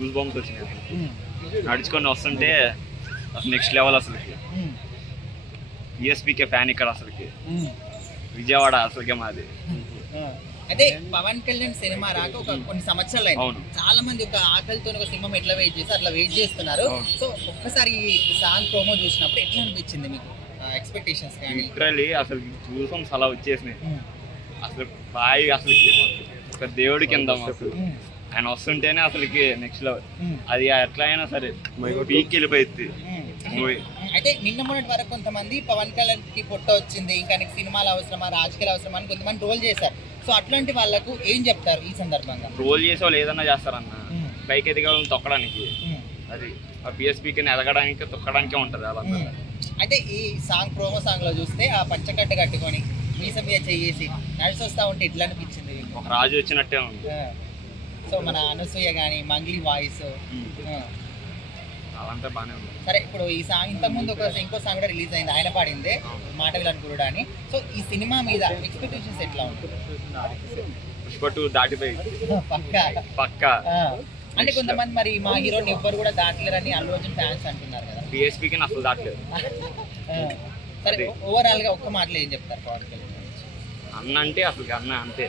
Goose bumps వచ్చినాయి అసలు. నడుచుకొని వస్తుంటే అసలు నెక్స్ట్ లెవెల్ అసలుకి. ఈఎస్పీకే ఫ్యాన్ ఇక్కడ అసలుకి, విజయవాడ అసలుకే మాది. అదే పవన్ కళ్యాణ్ సినిమా రాక ఒక కొన్ని సంవత్సరాలు అయింది, చాలా మంది ఒక ఆకలితో ఒక సినిమా ఎట్లా వెయిట్ చేస్తారు అట్లా వెయిట్ చేస్తున్నారు. సో ఒక్కసారి ఈ సాంగ్ ప్రోమో చూసినప్పుడు ఎట్లా అనిపించింది మీకు? ఎక్స్పెక్టేషన్స్ కానీ లిటరల్లీ అసలు చూసాం అలా వచ్చేసినాయి అసలు. బాయ్ అసలుకి ఒక దేవుడి కింద అసలు ఆయన వస్తుంటేనే అసలుకి నెక్స్ట్ లెవెల్. అది ఎట్లా అయినా సరే పీక్ వెళ్ళిపోయింది మూవీ. అయితే నిన్న మొన్నటి వరకు కొంతమంది పవన్ కళ్యాణ్ కి పొట్ట వచ్చింది, ఇంకా నీకు సినిమాలు అవసరమా, రాజకీయాలు అవసరమా అని కొంతమంది ట్రోల్ చేశారు. సో అట్లాంటి వాళ్ళకు ఏం చెప్తారు ఈ సందర్భంగా? ట్రోల్ చేసే వాళ్ళు ఏదన్నా చేస్తారన్న, పైకి ఎదగడం తొక్కడానికి. అది ఆ పిఎస్పీకి ఎదగడానికి తొక్కడానికే ఉంటుంది అలా. అయితే ఈ సాంగ్ ప్రోమో సాంగ్ లో చూస్తే ఆ పంచకట్ట కట్టుకొని మీసం మీద చేసి నడిచి వస్తా ఉంటే ఎట్లా అనిపించింది? ఒక రాజు వచ్చినట్టే ఉంది. సో మన అనసూయ కానీ మంగ్లీ వాయిస్ అవంతా బాగానే ఉంది. సరే, ఇప్పుడు ఈ సాంగ్ ఇంతకుముందు ఇంకో సాంగ్ కూడా రిలీజ్ అయింది, ఆయన పాడిందే మాట విలనుకురుడు అని. సో ఈ సినిమా మీద ఎక్స్పెక్టేషన్స్ ఎట్లా ఉంటుంది? పుష్ప 2 దాటిపోయి పక్కా. అంటే కొంతమంది మరి మా హీరోని ఎవ్వరు కూడా దాటలేరని అల్లు అర్జున్ ఫ్యాన్స్ అంటున్నారు కదా. పిఎస్పీకి అసలు దాటలేదు. సరే, ఓవరాల్ గా ఒక్క మాటలో ఏం చెప్తారు పవన్ కళ్యాణ్ అన్న అంటే అసలు అన్న అంతే.